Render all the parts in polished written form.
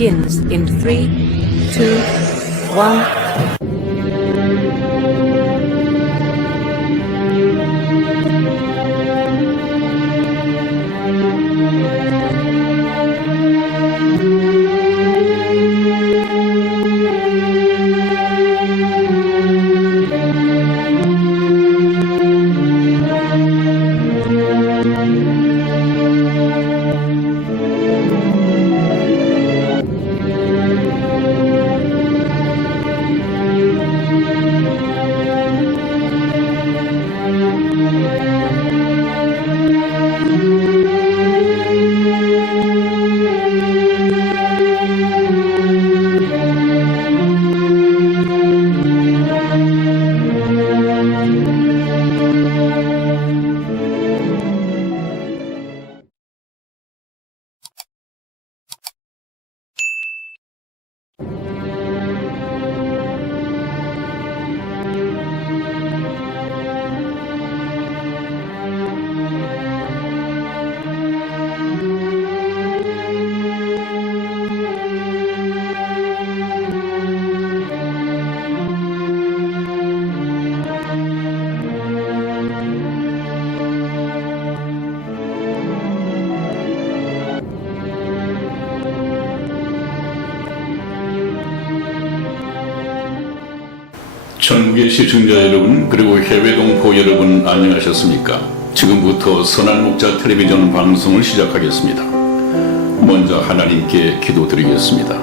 begins in 3, 2, 1. 전국의 시청자 여러분, 그리고 해외 동포 여러분, 안녕하셨습니까? 지금부터 선한 목자 텔레비전 방송을 시작하겠습니다. 먼저 하나님께 기도드리겠습니다.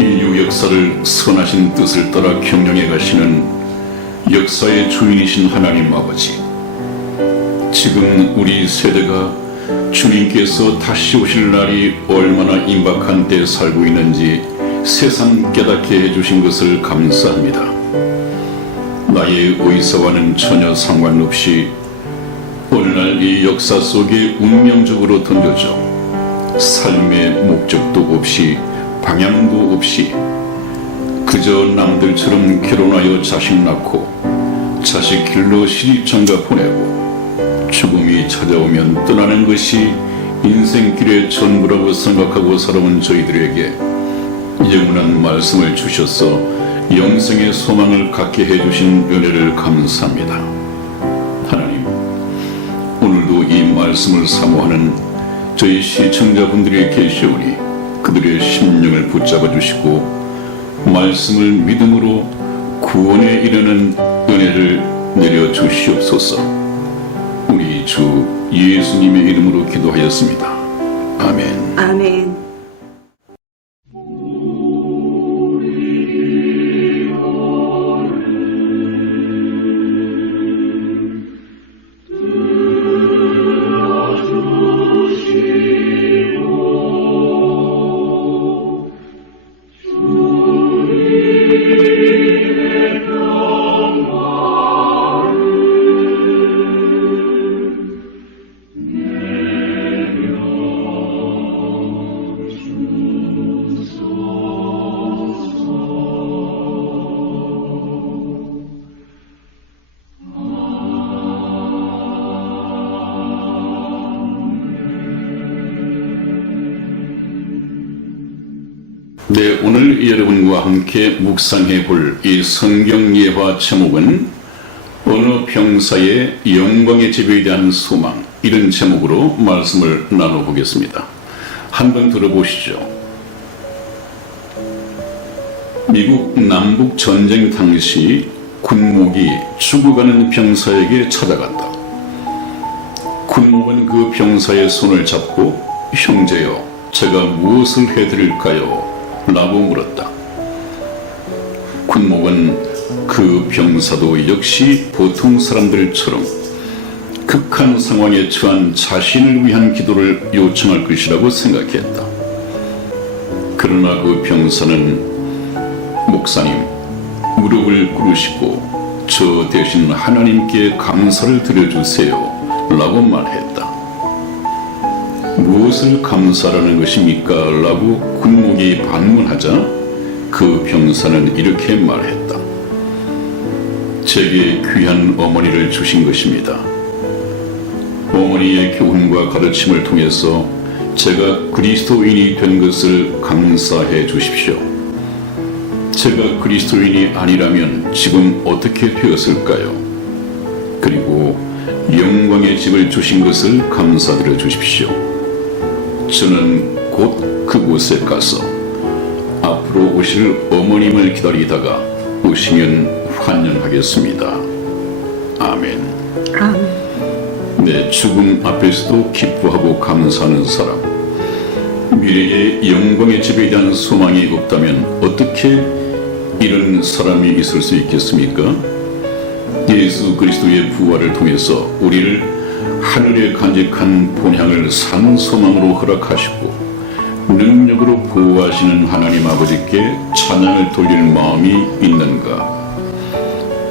인류 역사를 선하신 뜻을 따라 경영해 가시는 역사의 주인이신 하나님 아버지, 지금 우리 세대가 주님께서 다시 오실 날이 얼마나 임박한 때 살고 있는지 새삼 깨닫게 해주신 것을 감사합니다. 나의 의사와는 전혀 상관없이 오늘날 이 역사 속에 운명적으로 던져져 삶의 목적도 없이 방향도 없이 그저 남들처럼 결혼하여 자식 낳고 자식 길러 시집장가 보내고 죽음이 찾아오면 떠나는 것이 인생길의 전부라고 생각하고 살아온 저희들에게 영원한 말씀을 주셔서 영생의 소망을 갖게 해주신 은혜를 감사합니다. 하나님, 오늘도 이 말씀을 사모하는 저희 시청자분들이 계시오니 그들의 심령을 붙잡아 주시고 말씀을 믿음으로 구원에 이르는 은혜를 내려 주시옵소서. 우리 주 예수님의 이름으로 기도하였습니다. 아멘. 아멘. 네, 오늘 여러분과 함께 묵상해 볼 이 성경 예화 제목은 어느 병사의 영광의 집에 대한 소망, 이런 제목으로 말씀을 나눠보겠습니다. 한번 들어보시죠. 미국 남북 전쟁 당시 군목이 죽어가는 병사에게 찾아간다. 군목은 그 병사의 손을 잡고 형제여, 제가 무엇을 해드릴까요? 라고 물었다. 군목은 그 병사도 역시 보통 사람들처럼 극한 상황에 처한 자신을 위한 기도를 요청할 것이라고 생각했다. 그러나 그 병사는 목사님, 무릎을 꿇으시고 저 대신 하나님께 감사를 드려주세요 라고 말했다. 무엇을 감사라는 것입니까? 라고 군목이 반문하자 그 병사는 이렇게 말했다. 제게 귀한 어머니를 주신 것입니다. 어머니의 교훈과 가르침을 통해서 제가 그리스도인이 된 것을 감사해 주십시오. 제가 그리스도인이 아니라면 지금 어떻게 되었을까요? 그리고 영광의 집을 주신 것을 감사드려 주십시오. 저는 곧 그곳에 가서 앞으로 오실 어머님을 기다리다가 오시면 환영하겠습니다. 아멘. 아멘. 내 죽음 앞에서도 기뻐하고 감사하는 사람, 미래의 영광의 집에 대한 소망이 없다면 어떻게 이런 사람이 있을 수 있겠습니까? 예수 그리스도의 부활을 통해서 우리를 하늘에 간직한 본향을 산 소망으로 허락하시고 능력으로 보호하시는 하나님 아버지께 찬양을 돌릴 마음이 있는가?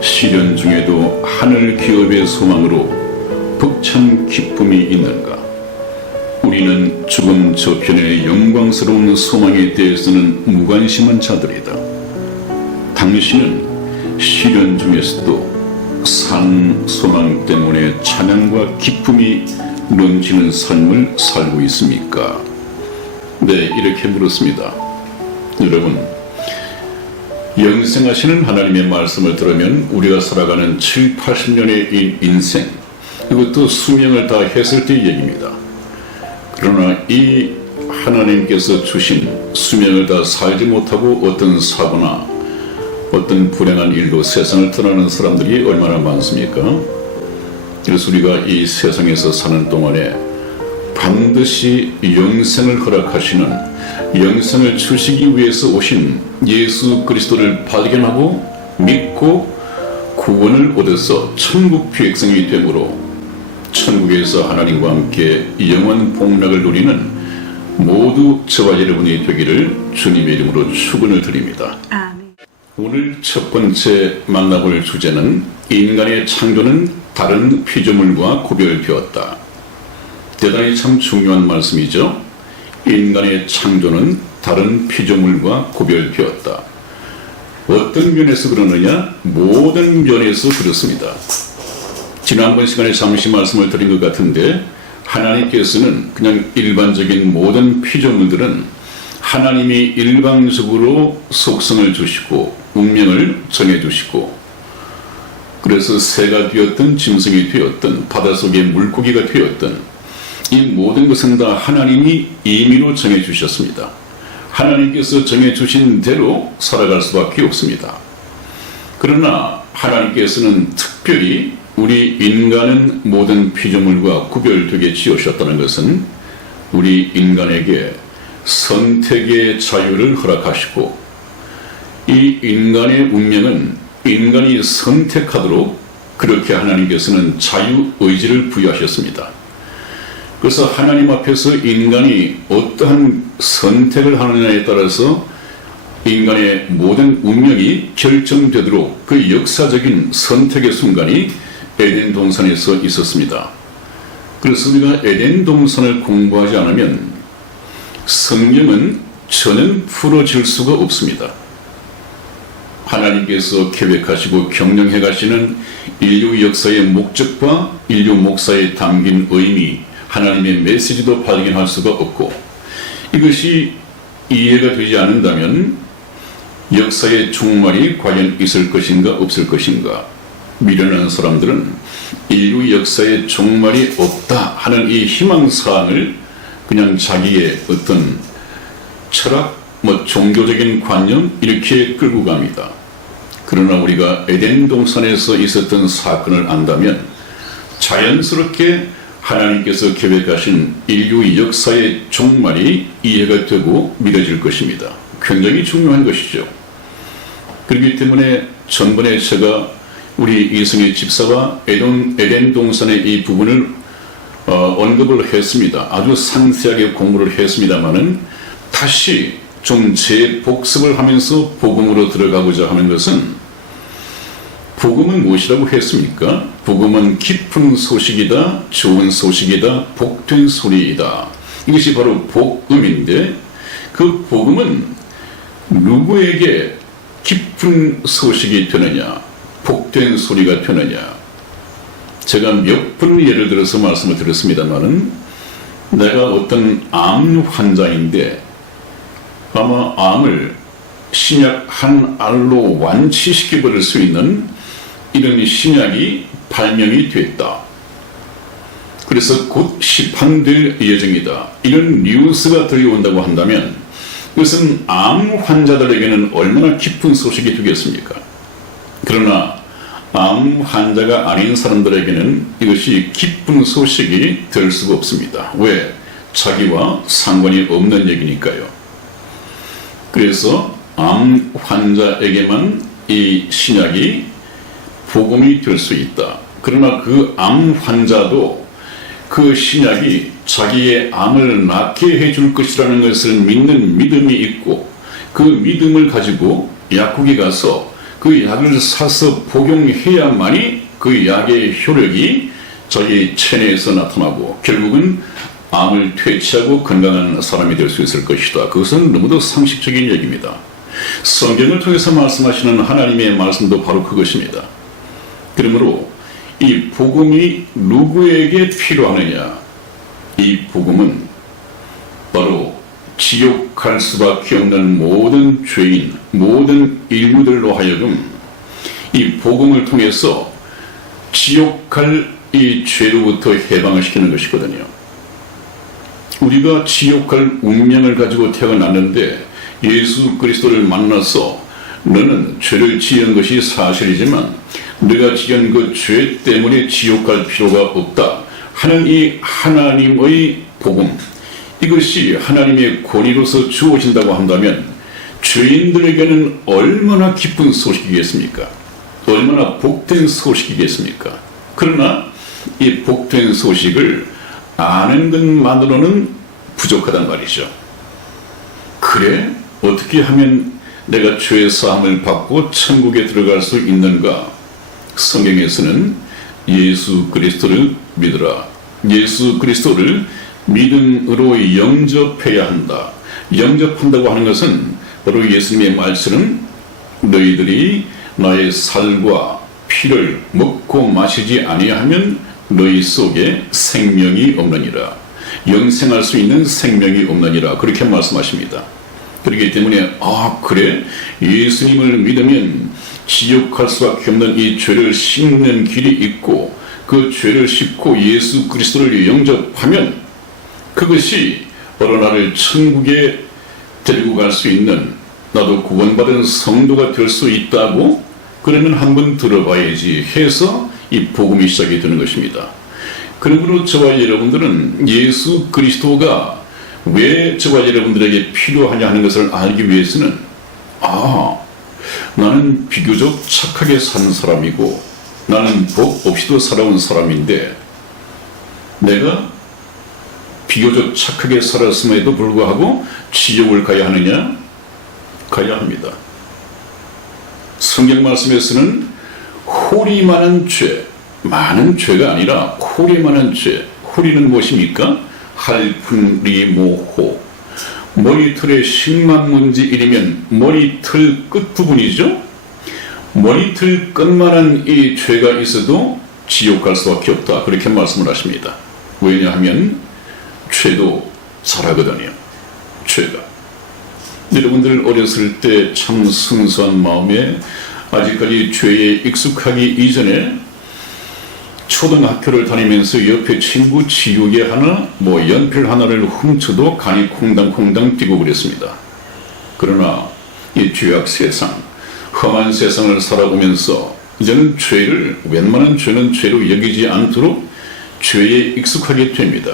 시련 중에도 하늘 기업의 소망으로 벅찬 기쁨이 있는가? 우리는 죽음 저편의 영광스러운 소망에 대해서는 무관심한 자들이다. 당신은 시련 중에서도 산 소망 때문에 찬양과 기쁨이 넘치는 삶을 살고 있습니까? 네, 이렇게 물었습니다. 여러분, 영생하시는 하나님의 말씀을 들으면 우리가 살아가는 7, 80년의 인생, 이것도 수명을 다 했을 때의 얘기입니다. 그러나 이 하나님께서 주신 수명을 다 살지 못하고 어떤 사고나 어떤 불행한 일로 세상을 떠나는 사람들이 얼마나 많습니까? 그래서 우리가 이 세상에서 사는 동안에 반드시 영생을 허락하시는, 영생을 주시기 위해서 오신 예수 그리스도를 발견하고 믿고 구원을 얻어서 천국 피획성이 되므로 천국에서 하나님과 함께 영원 복락을 누리는 모두 저와 여러분이 되기를 주님의 이름으로 축원을 드립니다. 아멘. 오늘 첫 번째 만나볼 주제는 인간의 창조는 다른 피조물과 구별되었다. 대단히 참 중요한 말씀이죠. 인간의 창조는 다른 피조물과 구별되었다. 어떤 면에서 그러느냐? 모든 면에서 그렇습니다. 지난번 시간에 잠시 말씀을 드린 것 같은데 하나님께서는 그냥 일반적인 모든 피조물들은 하나님이 일방적으로 속성을 주시고 운명을 정해주시고, 그래서 새가 되었든 짐승이 되었든 바닷속의 물고기가 되었든 이 모든 것은 다 하나님이 임의로 정해주셨습니다. 하나님께서 정해주신 대로 살아갈 수밖에 없습니다. 그러나 하나님께서는 특별히 우리 인간은 모든 피조물과 구별되게 지으셨다는 것은 우리 인간에게 선택의 자유를 허락하시고, 이 인간의 운명은 인간이 선택하도록 그렇게 하나님께서는 자유의지를 부여하셨습니다. 그래서 하나님 앞에서 인간이 어떠한 선택을 하느냐에 따라서 인간의 모든 운명이 결정되도록 그 역사적인 선택의 순간이 에덴 동산에서 있었습니다. 그래서 우리가 에덴 동산을 공부하지 않으면 성경은 전혀 풀어질 수가 없습니다. 하나님께서 계획하시고 경영해 가시는 인류 역사의 목적과 인류 목사에 담긴 의미, 하나님의 메시지도 발견할 수가 없고, 이것이 이해가 되지 않는다면 역사의 종말이 과연 있을 것인가 없을 것인가, 미련한 사람들은 인류 역사의 종말이 없다 하는 이 희망사항을 그냥 자기의 어떤 철학, 종교적인 관념 이렇게 끌고 갑니다. 그러나 우리가 에덴 동산에서 있었던 사건을 안다면 자연스럽게 하나님께서 계획하신 인류 역사의 종말이 이해가 되고 믿어질 것입니다. 굉장히 중요한 것이죠. 그렇기 때문에 전번에 제가 우리 이승희 집사와 에덴 동산의 이 부분을 언급을 했습니다. 아주 상세하게 공부를 했습니다마는 다시 좀 재복습을 하면서 복음으로 들어가고자 하는 것은, 복음은 무엇이라고 했습니까? 복음은 기쁜 소식이다, 좋은 소식이다, 복된 소리이다. 이것이 바로 복음인데, 그 복음은 누구에게 기쁜 소식이 되느냐, 복된 소리가 되느냐, 제가 몇 번 예를 들어서 말씀을 드렸습니다만은 내가 어떤 암 환자인데 아마 암을 신약 한 알로 완치시켜버릴 수 있는 이런 신약이 발명이 됐다. 그래서 곧 시판될 예정이다. 이런 뉴스가 들려온다고 한다면 그것은 암 환자들에게는 얼마나 기쁜 소식이 되겠습니까? 그러나 암 환자가 아닌 사람들에게는 이것이 기쁜 소식이 될 수가 없습니다. 왜? 자기와 상관이 없는 얘기니까요. 그래서 암 환자에게만 이 신약이 복음이 될 수 있다. 그러나 그 암 환자도 그 신약이 자기의 암을 낫게 해줄 것이라는 것을 믿는 믿음이 있고 그 믿음을 가지고 약국에 가서 그 약을 사서 복용해야만이 그 약의 효력이 자기 체내에서 나타나고 결국은 암을 퇴치하고 건강한 사람이 될 수 있을 것이다. 그것은 너무도 상식적인 얘기입니다. 성경을 통해서 말씀하시는 하나님의 말씀도 바로 그것입니다. 그러므로 이 복음이 누구에게 필요하느냐? 이 복음은 바로 지옥 갈 수밖에 없는 모든 죄인, 모든 인류들로 하여금 이 복음을 통해서 지옥 갈 이 죄로부터 해방을 시키는 것이거든요. 우리가 지옥 갈 운명을 가지고 태어났는데 예수 그리스도를 만나서 너는 죄를 지은 것이 사실이지만 네가 지은 그 죄 때문에 지옥 갈 필요가 없다 하는 이 하나님의 복음, 이것이 하나님의 권위로서 주어진다고 한다면 죄인들에게는 얼마나 기쁜 소식이겠습니까? 얼마나 복된 소식이겠습니까? 그러나 이 복된 소식을 아는 것만으로는 부족하단 말이죠. 그래? 어떻게 하면 내가 죄 사함을 받고 천국에 들어갈 수 있는가? 성경에서는 예수 그리스도를 믿으라. 예수 그리스도를 믿음으로 영접해야 한다. 영접한다고 하는 것은 바로 예수님의 말씀은 너희들이 나의 살과 피를 먹고 마시지 아니하면 너희 속에 생명이 없느니라. 영생할 수 있는 생명이 없느니라. 그렇게 말씀하십니다. 그렇기 때문에 그래? 예수님을 믿으면 지옥 갈 수밖에 없는 이 죄를 씻는 길이 있고 그 죄를 씻고 예수 그리스도를 영접하면 그것이 바로 나를 천국에 데리고 갈 수 있는, 나도 구원받은 성도가 될 수 있다고 그러면 한번 들어봐야지 해서 이 복음이 시작이 되는 것입니다. 그러므로 저와 여러분들은 예수 그리스도가 왜 저와 여러분들에게 필요하냐 하는 것을 알기 위해서는 나는 비교적 착하게 사는 사람이고 나는 복 없이도 살아온 사람인데 내가 비교적 착하게 살았음에도 불구하고 지옥을 가야 하느냐? 가야 합니다. 성경 말씀에서는 홀이 많은 죄, 많은 죄가 아니라 홀이 많은 죄. 홀이는 무엇입니까? 할풍리모호. 머리털에 10만 문지 이르면 머리털 끝부분이죠. 머리털 끝만한 이 죄가 있어도 지옥 갈 수밖에 없다. 그렇게 말씀을 하십니다. 왜냐하면 죄도 잘하거든요. 죄가. 여러분들 어렸을 때 참 순수한 마음에 아직까지 죄에 익숙하기 이전에 초등학교를 다니면서 옆에 친구 지우개 하나, 연필 하나를 훔쳐도 간이 콩당콩당 뛰고 그랬습니다. 그러나 이 죄악 세상, 험한 세상을 살아보면서 이제는 웬만한 죄는 죄로 여기지 않도록 죄에 익숙하게 됩니다.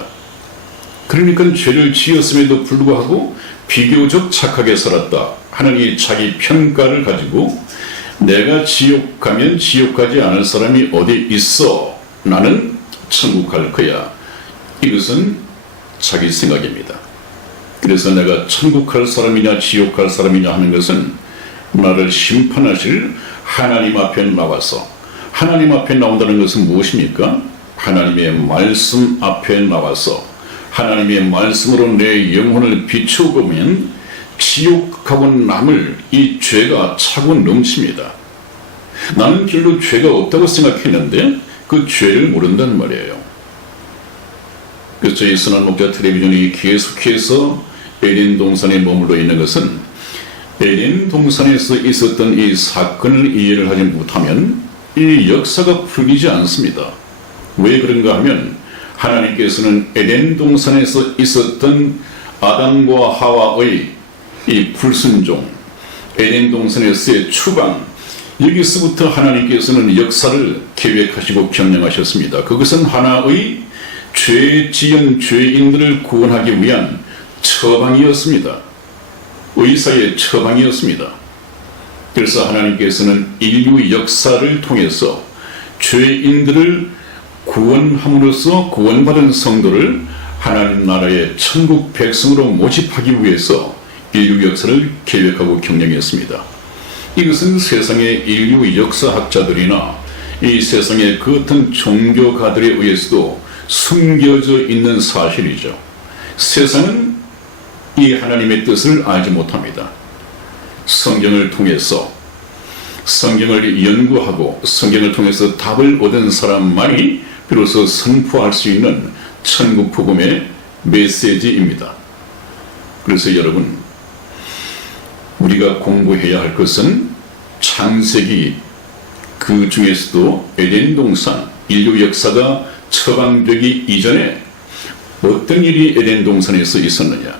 그러니까 죄를 지었음에도 불구하고 비교적 착하게 살았다 하는 이 자기 평가를 가지고 내가 지옥 가면 지옥 가지 않을 사람이 어디 있어? 나는 천국 갈 거야. 이것은 자기 생각입니다. 그래서 내가 천국 갈 사람이냐 지옥 갈 사람이냐 하는 것은 나를 심판하실 하나님 앞에 나와서, 하나님 앞에 나온다는 것은 무엇입니까? 하나님의 말씀 앞에 나와서 하나님의 말씀으로 내 영혼을 비추어보면 지옥하고 남을 이 죄가 차고 넘칩니다. 나는 별로 죄가 없다고 생각했는데 그 죄를 모른단 말이에요. 그래서 저희 선한 목자 텔레비전이 계속해서 에덴 동산에 머물러 있는 것은 에덴 동산에서 있었던 이 사건을 이해를 하지 못하면 이 역사가 풀리지 않습니다. 왜 그런가 하면 하나님께서는 에덴 동산에서 있었던 아담과 하와의 이 불순종, 에덴 동산에서의 추방, 여기서부터 하나님께서는 역사를 계획하시고 경영하셨습니다. 그것은 하나의 죄 지은 죄인들을 구원하기 위한 처방이었습니다. 의사의 처방이었습니다. 그래서 하나님께서는 인류 역사를 통해서 죄인들을 구원함으로써 구원받은 성도를 하나님 나라의 천국 백성으로 모집하기 위해서 인류 역사를 계획하고 경영했습니다. 이것은 세상의 인류 역사학자들이나 이 세상의 그 어떤 종교가들에 의해서도 숨겨져 있는 사실이죠. 세상은 이 하나님의 뜻을 알지 못합니다. 성경을 통해서 성경을 연구하고 성경을 통해서 답을 얻은 사람만이 비로소 선포할 수 있는 천국 복음의 메시지입니다. 그래서 여러분, 우리가 공부해야 할 것은 창세기, 그 중에서도 에덴 동산, 인류 역사가 처방되기 이전에 어떤 일이 에덴 동산에서 있었느냐,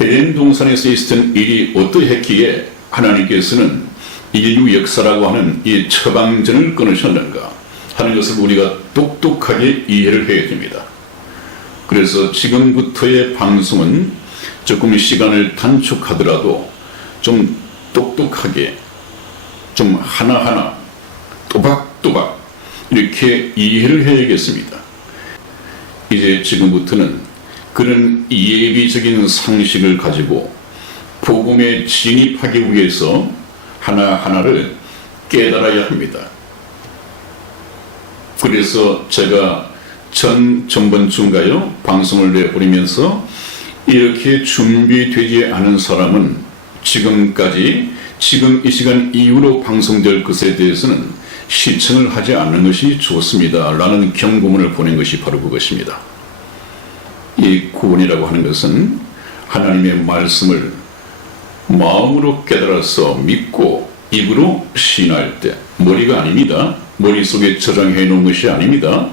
에덴 동산에서 있었던 일이 어떠했기에 하나님께서는 인류 역사라고 하는 이 처방전을 끊으셨는가 하는 것을 우리가 똑똑하게 이해를 해야 됩니다. 그래서 지금부터의 방송은 조금 시간을 단축하더라도 좀 똑똑하게, 좀 하나하나 또박또박 이렇게 이해를 해야겠습니다. 이제 지금부터는 그런 예비적인 상식을 가지고 복음에 진입하기 위해서 하나하나를 깨달아야 합니다. 그래서 제가 전번 주인가요? 방송을 내버리면서 이렇게 준비되지 않은 사람은 지금까지, 지금 이 시간 이후로 방송될 것에 대해서는 시청을 하지 않는 것이 좋습니다 라는 경고문을 보낸 것이 바로 그것입니다. 이 구원이라고 하는 것은 하나님의 말씀을 마음으로 깨달아서 믿고 입으로 시인할 때, 머리가 아닙니다. 머릿속에 저장해 놓은 것이 아닙니다.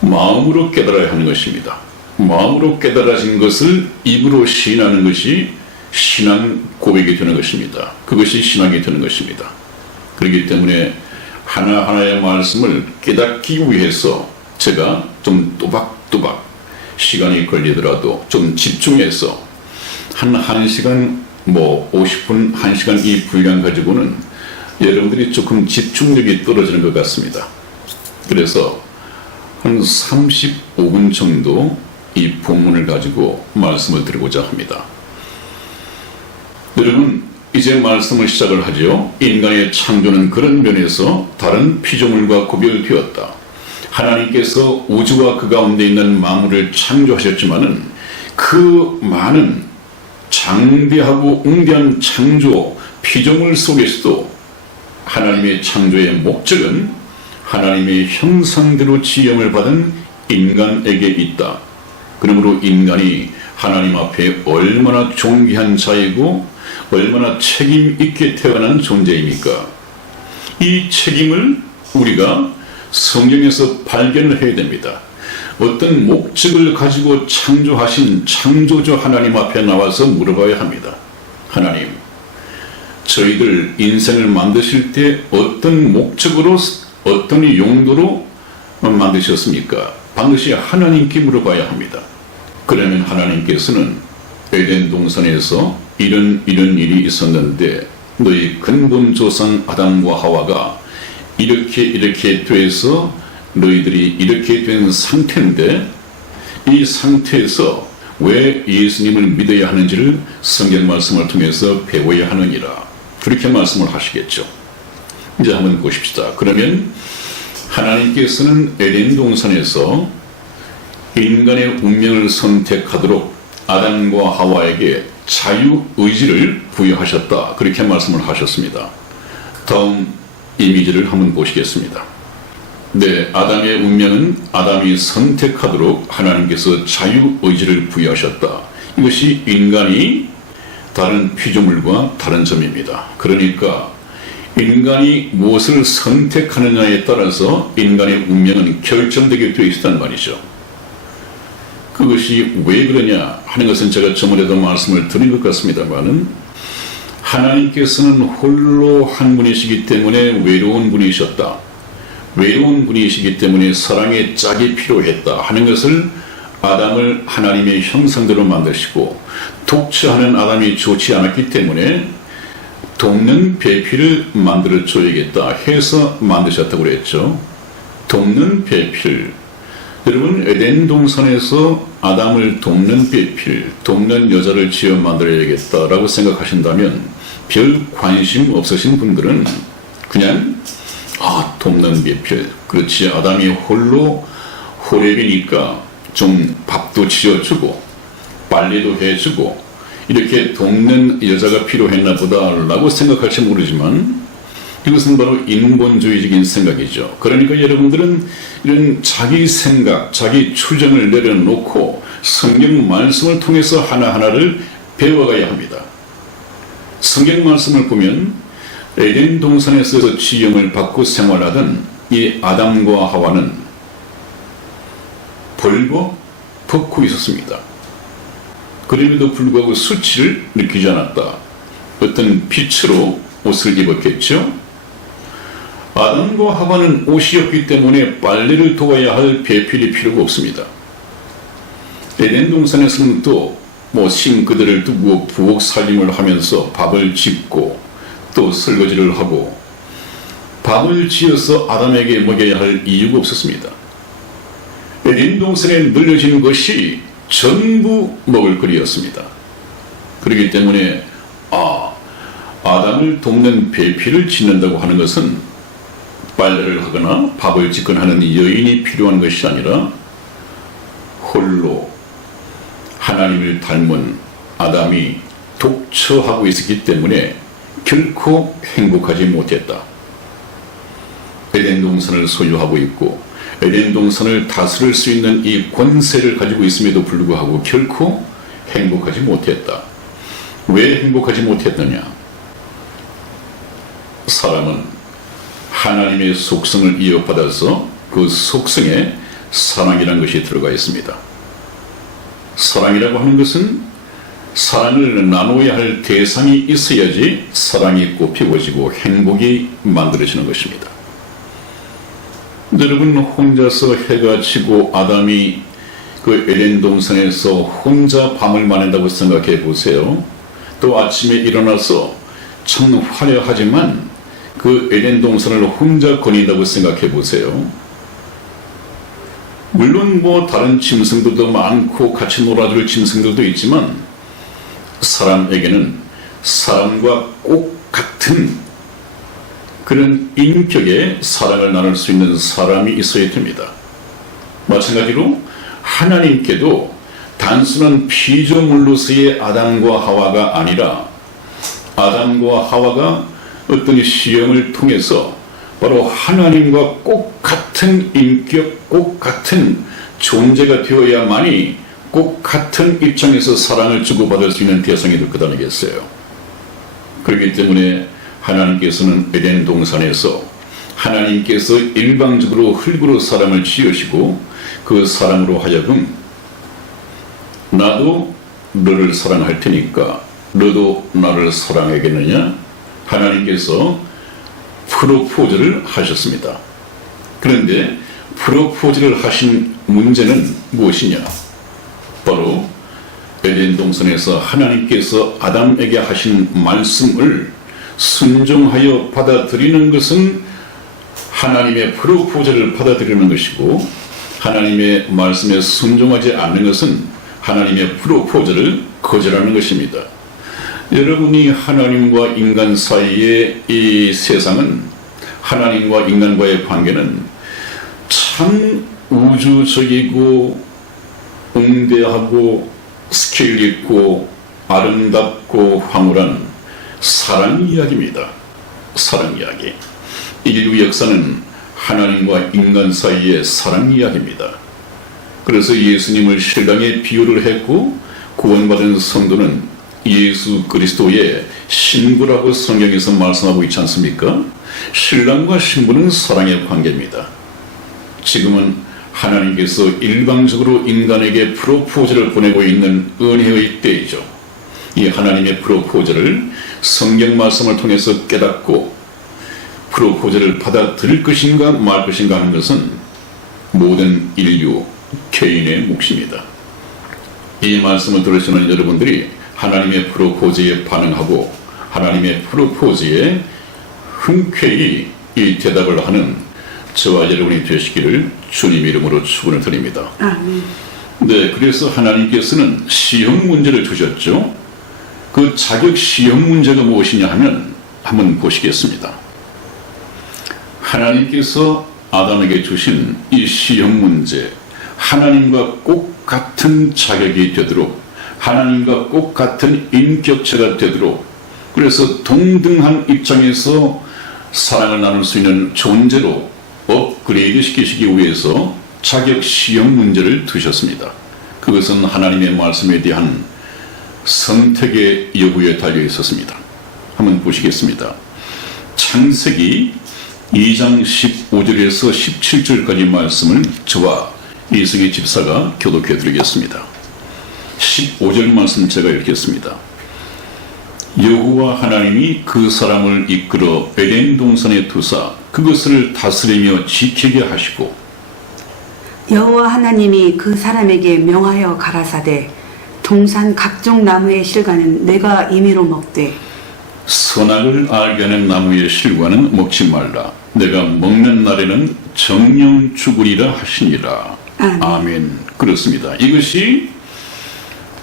마음으로 깨달아야 하는 것입니다. 마음으로 깨달아진 것을 입으로 시인하는 것이 신앙 고백이 되는 것입니다. 그것이 신앙이 되는 것입니다. 그렇기 때문에 하나하나의 말씀을 깨닫기 위해서 제가 좀 또박또박 시간이 걸리더라도 좀 집중해서 한 1시간, 50분, 1시간 이 분량 가지고는 여러분들이 조금 집중력이 떨어지는 것 같습니다. 그래서 한 35분 정도 이 본문을 가지고 말씀을 드리고자 합니다. 여러분, 이제 말씀을 시작을 하죠. 인간의 창조는 그런 면에서 다른 피조물과 구별되었다. 하나님께서 우주와 그 가운데 있는 만물을 창조하셨지만은 그 많은 장대하고 웅대한 창조 피조물 속에서도 하나님의 창조의 목적은 하나님의 형상대로 지음을 받은 인간에게 있다. 그러므로 인간이 하나님 앞에 얼마나 존귀한 자이고 얼마나 책임 있게 태어난 존재입니까? 이 책임을 우리가 성경에서 발견을 해야 됩니다. 어떤 목적을 가지고 창조하신 창조주 하나님 앞에 나와서 물어봐야 합니다. 하나님, 저희들 인생을 만드실 때 어떤 목적으로, 어떤 용도로 만드셨습니까? 반드시 하나님께 물어봐야 합니다. 그러면 하나님께서는 에덴 동산에서 이런 일이 있었는데 너희 근본 조상 아담과 하와가 이렇게 돼서 너희들이 이렇게 된 상태인데 이 상태에서 왜 예수님을 믿어야 하는지를 성경 말씀을 통해서 배워야 하느니라. 그렇게 말씀을 하시겠죠. 이제 한번 보십시다. 그러면 하나님께서는 에덴 동산에서 인간의 운명을 선택하도록 아담과 하와에게 자유의지를 부여하셨다. 그렇게 말씀을 하셨습니다. 다음 이미지를 한번 보시겠습니다. 네, 아담의 운명은 아담이 선택하도록 하나님께서 자유의지를 부여하셨다. 이것이 인간이 다른 피조물과 다른 점입니다. 그러니까 인간이 무엇을 선택하느냐에 따라서 인간의 운명은 결정되게 되어 있다는 말이죠. 그것이 왜 그러냐 하는 것은 제가 저번에도 말씀을 드린 것 같습니다만은 하나님께서는 홀로 한 분이시기 때문에 외로운 분이셨다. 외로운 분이시기 때문에 사랑의 짝이 필요했다 하는 것을 아담을 하나님의 형상대로 만드시고 독처하는 아담이 좋지 않았기 때문에 돕는 배필을 만들어 줘야겠다 해서 만드셨다고 그랬죠. 돕는 배필. 여러분 에덴 동산에서 아담을 돕는 배필, 돕는 여자를 지어 만들어야겠다라고 생각하신다면 별 관심 없으신 분들은 그냥 돕는 배필. 그렇지 아담이 홀로 호렙이니까 좀 밥도 지어주고 빨래도 해주고 이렇게 돕는 여자가 필요했나 보다라고 생각할지 모르지만 이것은 바로 인본주의적인 생각이죠. 그러니까 여러분들은 이런 자기 생각, 자기 추정을 내려놓고 성경 말씀을 통해서 하나하나를 배워가야 합니다. 성경 말씀을 보면 에덴 동산에서 지형을 받고 생활하던 이 아담과 하와는 벌고 벗고 있었습니다. 그럼에도 불구하고 수치를 느끼지 않았다. 어떤 빛으로 옷을 입었겠죠. 아담과 하와는 옷이 없기 때문에 빨래를 도와야 할 배필이 필요가 없습니다. 에덴 동산에서는 또 싱크대를 두고 부엌 살림을 하면서 밥을 짓고 또 설거지를 하고 밥을 지어서 아담에게 먹여야 할 이유가 없었습니다. 에덴 동산에 늘려진 것이 전부 먹을 거리였습니다. 그렇기 때문에 아담을 돕는 배필을 짓는다고 하는 것은 빨래를 하거나 밥을 짓거나 하는 여인이 필요한 것이 아니라 홀로 하나님을 닮은 아담이 독처하고 있었기 때문에 결코 행복하지 못했다. 에덴 동산을 소유하고 있고 에덴 동산을 다스릴 수 있는 이 권세를 가지고 있음에도 불구하고 결코 행복하지 못했다. 왜 행복하지 못했느냐? 사람은 하나님의 속성을 이어받아서 그 속성에 사랑이라는 것이 들어가 있습니다. 사랑이라고 하는 것은 사랑을 나눠야 할 대상이 있어야지 사랑이 꽃피워지고 행복이 만들어지는 것입니다. 여러분 혼자서 해가 지고 아담이 그 에덴 동산에서 혼자 밤을 보낸다고 생각해 보세요. 또 아침에 일어나서 참 화려하지만 그 에덴 동산을 혼자 거닌다고 생각해 보세요. 물론 다른 짐승들도 많고 같이 놀아줄 짐승들도 있지만 사람에게는 사람과 꼭 같은 그런 인격의 사랑을 나눌 수 있는 사람이 있어야 됩니다. 마찬가지로 하나님께도 단순한 피조물로서의 아담과 하와가 아니라 아담과 하와가 어떤 시험을 통해서 바로 하나님과 꼭 같은 인격, 꼭 같은 존재가 되어야만이 꼭 같은 입장에서 사랑을 주고받을 수 있는 대상이 될 것 아니겠어요. 그렇기 때문에 하나님께서는 에덴 동산에서 하나님께서 일방적으로 흙으로 사람을 지으시고 그 사람으로 하여금 나도 너를 사랑할 테니까 너도 나를 사랑하겠느냐? 하나님께서 프로포즈를 하셨습니다. 그런데 프로포즈를 하신 문제는 무엇이냐? 바로 에덴 동산에서 하나님께서 아담에게 하신 말씀을 순종하여 받아들이는 것은 하나님의 프로포즈를 받아들이는 것이고 하나님의 말씀에 순종하지 않는 것은 하나님의 프로포즈를 거절하는 것입니다. 여러분이 하나님과 인간 사이의 이 세상은 하나님과 인간과의 관계는 참 우주적이고 웅대하고 스케일 있고 아름답고 황홀한 사랑 이야기입니다. 사랑 이야기. 인류 역사는 하나님과 인간 사이의 사랑 이야기입니다. 그래서 예수님을 신랑에 비유를 했고 구원받은 성도는 예수 그리스도의 신부라고 성경에서 말씀하고 있지 않습니까? 신랑과 신부는 사랑의 관계입니다. 지금은 하나님께서 일방적으로 인간에게 프로포즈를 보내고 있는 은혜의 때이죠. 이 하나님의 프로포즈를 성경 말씀을 통해서 깨닫고 프로포즈를 받아들일 것인가 말 것인가 하는 것은 모든 인류 개인의 몫입니다. 이 말씀을 들으시는 여러분들이 하나님의 프로포즈에 반응하고 하나님의 프로포즈에 흔쾌히 이 대답을 하는 저와 여러분이 되시기를 주님 이름으로 축원을 드립니다. 아멘. 네, 그래서 하나님께서는 시험 문제를 주셨죠. 그 자격 시험 문제가 무엇이냐 하면 한번 보시겠습니다. 하나님께서 아담에게 주신 이 시험 문제, 하나님과 꼭 같은 자격이 되도록, 하나님과 꼭 같은 인격체가 되도록, 그래서 동등한 입장에서 사랑을 나눌 수 있는 존재로 업그레이드 시키시기 위해서 자격 시험 문제를 두셨습니다. 그것은 하나님의 말씀에 대한 선택의 여부에 달려 있었습니다. 한번 보시겠습니다. 창세기 2장 15절에서 17절까지 말씀을 저와 이승희 집사가 교독해 드리겠습니다. 15절 말씀 제가 읽겠습니다. 여호와 하나님이 그 사람을 이끌어 에덴 동산에 두사 그것을 다스리며 지키게 하시고, 여호와 하나님이 그 사람에게 명하여 가라사대 동산 각종 나무의 실과는 내가 임의로 먹되 선악을 알게 하는 나무의 실과는 먹지 말라. 내가 먹는 날에는 정령 죽으리라 하시니라. 아멘. 아멘. 그렇습니다. 이것이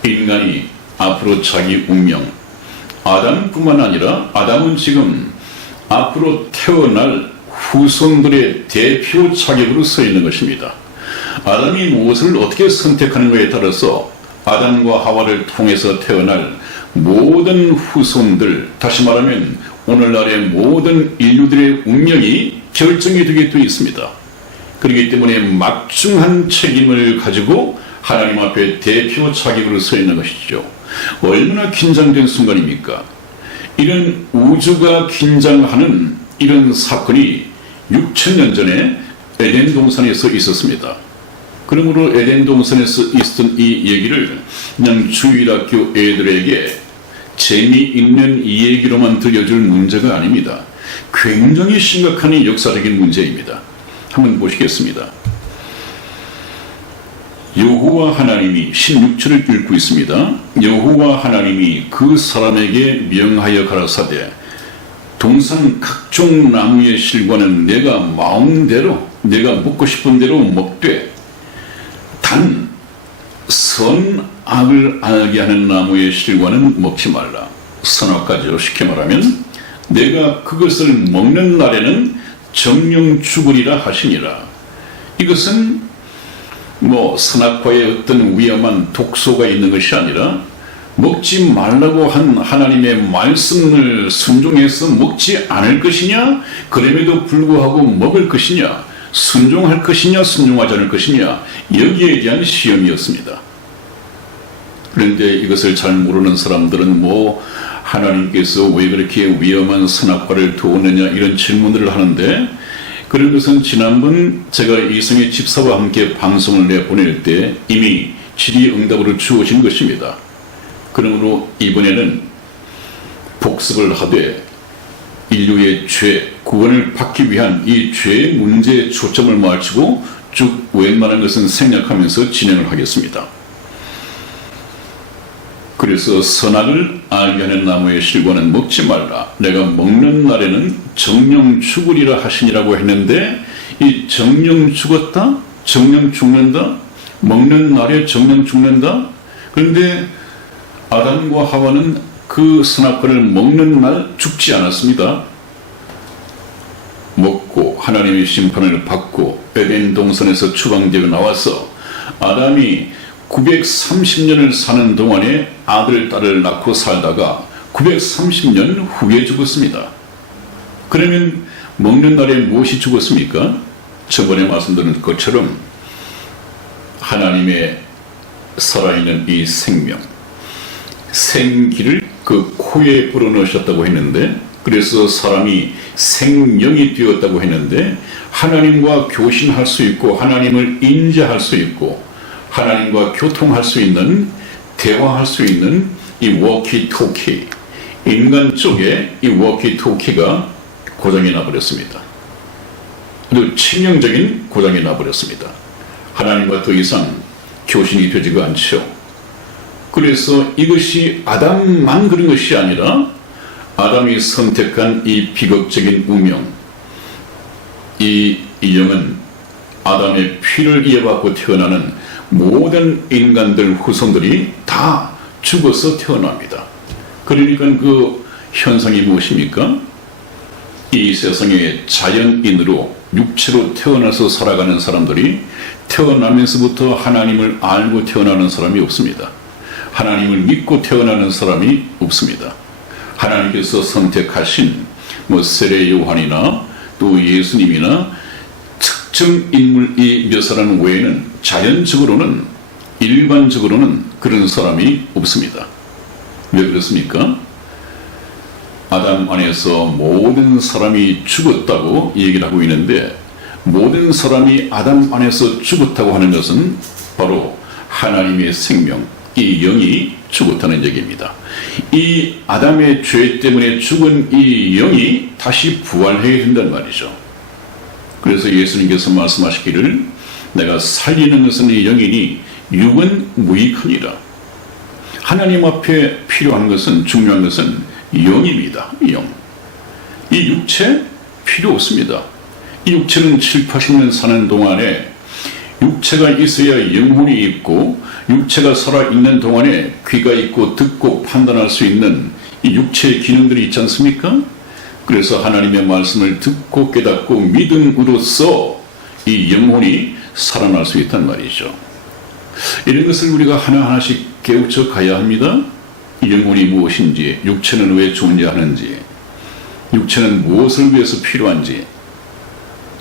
인간이 앞으로 자기 운명, 아담뿐만 아니라 아담은 지금 앞으로 태어날 후손들의 대표 자격으로 서 있는 것입니다. 아담이 무엇을 어떻게 선택하는가에 따라서 아담과 하와를 통해서 태어날 모든 후손들, 다시 말하면 오늘날의 모든 인류들의 운명이 결정이 되게 되어 있습니다. 그렇기 때문에 막중한 책임을 가지고 하나님 앞에 대표 자격으로 서 있는 것이죠. 얼마나 긴장된 순간입니까? 이런 우주가 긴장하는 이런 사건이 6,000년 전에 에덴 동산에서 있었습니다. 그러므로 에덴 동산에서 있었던 이 얘기를 그냥 주일학교 애들에게 재미있는 이 얘기로만 들려줄 문제가 아닙니다. 굉장히 심각한 역사적인 문제입니다. 한번 보시겠습니다. 여호와 하나님이 16절을 읽고 있습니다. 여호와 하나님이 그 사람에게 명하여 가라사대 동산 각종 나무의 실과는 내가 마음대로 내가 먹고 싶은 대로 먹되 단 선악을 알게 하는 나무의 실과는 먹지 말라. 선악까지로 쉽게 말하면 내가 그것을 먹는 날에는 정령 죽으리라 하시니라. 이것은 선악과의 어떤 위험한 독소가 있는 것이 아니라 먹지 말라고 한 하나님의 말씀을 순종해서 먹지 않을 것이냐, 그럼에도 불구하고 먹을 것이냐, 순종할 것이냐, 순종하지 않을 것이냐, 여기에 대한 시험이었습니다. 그런데 이것을 잘 모르는 사람들은 하나님께서 왜 그렇게 위험한 선악과를 두었느냐 이런 질문들을 하는데, 그런 것은 지난번 제가 이승희 집사와 함께 방송을 내보낼 때 이미 질의응답으로 주어진 것입니다. 그러므로 이번에는 복습을 하되 인류의 죄, 구원을 받기 위한 이 죄의 문제에 초점을 맞추고 쭉 웬만한 것은 생략하면서 진행을 하겠습니다. 그래서 선악을 알게 하는 나무의 실과는 먹지 말라. 내가 먹는 날에는 정령 죽으리라 하시니라고 했는데, 이 정령 죽었다? 정령 죽는다? 먹는 날에 정령 죽는다? 그런데 아담과 하와는 그 선악과를 먹는 날 죽지 않았습니다. 먹고 하나님의 심판을 받고 에덴 동산에서 추방되어 나와서 아담이 930년을 사는 동안에 아들, 딸을 낳고 살다가 930년 후에 죽었습니다. 그러면 먹는 날에 무엇이 죽었습니까? 저번에 말씀드린 것처럼 하나님의 살아있는 이 생명, 생기를 그 코에 불어넣으셨다고 했는데, 그래서 사람이 생명이 되었다고 했는데, 하나님과 교신할 수 있고 하나님을 인지할 수 있고 하나님과 교통할 수 있는, 대화할 수 있는 이 워키토키, 인간 쪽에 이 워키토키가 고장이 나버렸습니다. 아주 치명적인 고장이 나버렸습니다. 하나님과 더 이상 교신이 되지가 않죠. 그래서 이것이 아담만 그런 것이 아니라 아담이 선택한 이 비극적인 운명, 이 영은 아담의 피를 이어받고 태어나는 모든 인간들 후손들이 다 죽어서 태어납니다. 그러니까 그 현상이 무엇입니까? 이 세상에 자연인으로 육체로 태어나서 살아가는 사람들이 태어나면서부터 하나님을 알고 태어나는 사람이 없습니다. 하나님을 믿고 태어나는 사람이 없습니다. 하나님께서 선택하신 세례 요한이나 또 예수님이나 특정 인물이 몇 사람 외에는 자연적으로는, 일반적으로는 그런 사람이 없습니다. 왜 그렇습니까? 아담 안에서 모든 사람이 죽었다고 얘기를 하고 있는데, 모든 사람이 아담 안에서 죽었다고 하는 것은 바로 하나님의 생명, 이 영이 죽었다는 얘기입니다. 이 아담의 죄 때문에 죽은 이 영이 다시 부활해야 된다는 말이죠. 그래서 예수님께서 말씀하시기를 내가 살리는 것은 이 영이니 육은 무익하니라. 하나님 앞에 필요한 것은, 중요한 것은 영입니다. 영. 이 육체 필요 없습니다. 이 육체는 7, 80년 사는 동안에 육체가 있어야 영혼이 있고, 육체가 살아있는 동안에 귀가 있고 듣고 판단할 수 있는 이 육체의 기능들이 있지 않습니까? 그래서 하나님의 말씀을 듣고 깨닫고 믿음으로써 이 영혼이 살아날 수 있단 말이죠. 이런 것을 우리가 하나하나씩 깨우쳐 가야 합니다. 영혼이 무엇인지, 육체는 왜 존재하는지, 육체는 무엇을 위해서 필요한지,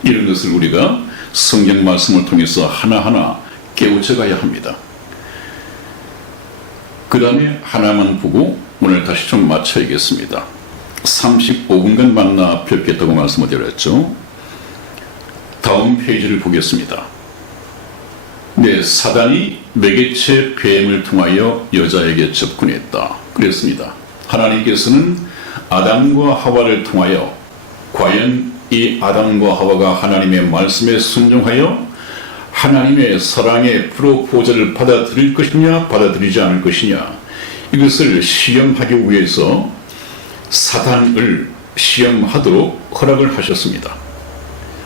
이런 것을 우리가 성경 말씀을 통해서 하나하나 깨우쳐 가야 합니다. 그 다음에 하나만 보고 오늘 다시 좀 마쳐야겠습니다. 35분간 만나 뵙겠다고 말씀을 드렸죠. 다음 페이지를 보겠습니다. 네, 사단이 매개체 뱀을 통하여 여자에게 접근했다. 그랬습니다. 하나님께서는 아담과 하와를 통하여 과연 이 아담과 하와가 하나님의 말씀에 순종하여 하나님의 사랑의 프로포즈를 받아들일 것이냐 받아들이지 않을 것이냐, 이것을 시험하기 위해서 사단을 시험하도록 허락을 하셨습니다.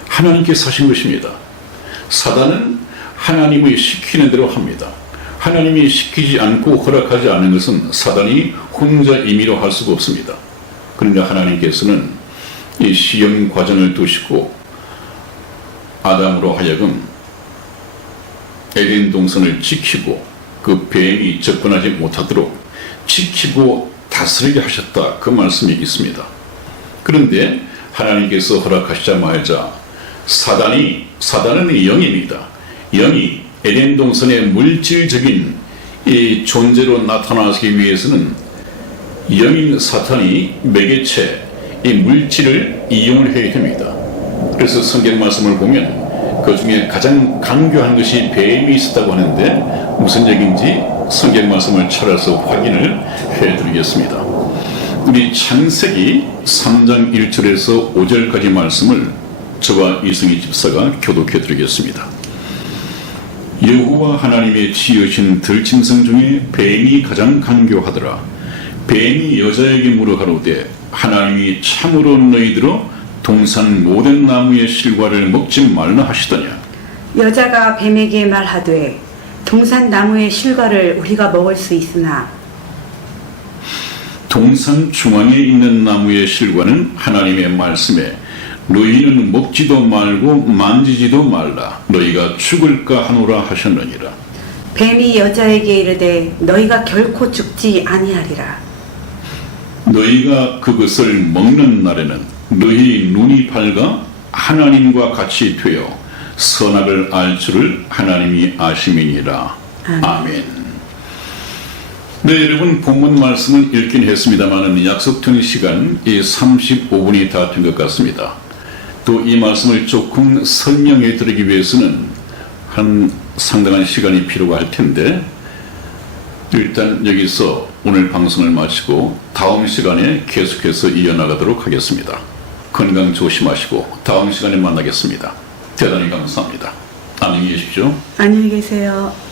하나님께서 하신 것입니다. 사단은 하나님이 시키는 대로 합니다. 하나님이 시키지 않고 허락하지 않은 것은 사단이 혼자 임의로 할 수가 없습니다. 그러나 하나님께서는 이 시험 과정을 두시고 아담으로 하여금 에덴 동산을 지키고 그 뱀이 접근하지 못하도록 지키고 다스리게 하셨다, 그 말씀이 있습니다. 그런데 하나님께서 허락하시자마자 사단은 영입니다. 영이 에덴 동산의 물질적인 이 존재로 나타나기 위해서는 영인 사탄이 매개체, 이 물질을 이용을 해야 됩니다. 그래서 성경 말씀을 보면 그 중에 가장 강교한 것이 뱀이 있었다고 하는데 무슨 얘기인지 성경 말씀을 찾아서 확인을 해드리겠습니다. 우리 창세기 3장 1절에서 5절까지 말씀을 저와 이승희 집사가 교독해 드리겠습니다. 여호와 하나님의 지으신 들짐승 중에 뱀이 가장 간교하더라. 뱀이 여자에게 물어 가로되 하나님이 참으로 너희들어 동산 모든 나무의 실과를 먹지 말라 하시더냐. 여자가 뱀에게 말하되 동산 나무의 실과를 우리가 먹을 수 있으나, 동산 중앙에 있는 나무의 실과는 하나님의 말씀에 너희는 먹지도 말고 만지지도 말라, 너희가 죽을까 하노라 하셨느니라. 뱀이 여자에게 이르되 너희가 결코 죽지 아니하리라. 너희가 그것을 먹는 날에는 너희 눈이 밝아 하나님과 같이 되어 선악을 알 줄을 하나님이 아심이니라. 아멘. 네, 여러분 본문 말씀을 읽긴 했습니다만 약속된 시간 35분이 다 된 것 같습니다. 또 이 말씀을 조금 설명해 드리기 위해서는 한 상당한 시간이 필요가 할 텐데 일단 여기서 오늘 방송을 마치고 다음 시간에 계속해서 이어나가도록 하겠습니다. 건강 조심하시고 다음 시간에 만나겠습니다. 대단히 감사합니다. 안녕히 계십시오. 안녕히 계세요.